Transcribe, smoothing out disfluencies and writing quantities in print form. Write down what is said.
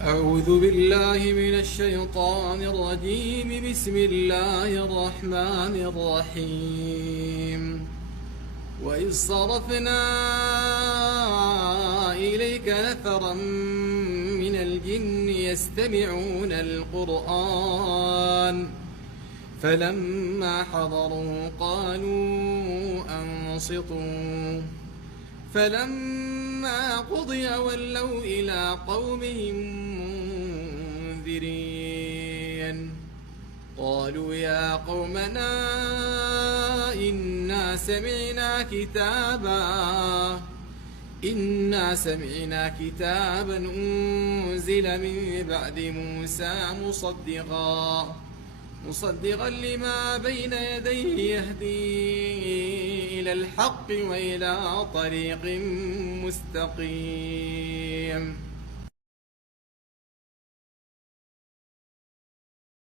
أعوذ بالله من الشيطان الرجيم. بسم الله الرحمن الرحيم. وإذ صرفنا إليك نفرا من الجن يستمعون القرآن فلما حضروا قالوا أنصتوا فلما قضي ولوا إلى قومهم منذرين. قالوا يا قومنا إنا سمعنا كتابا أنزل من بعد موسى مصدقا لما بين يديه يهدي إلى الحق وإلى طريق مستقيم.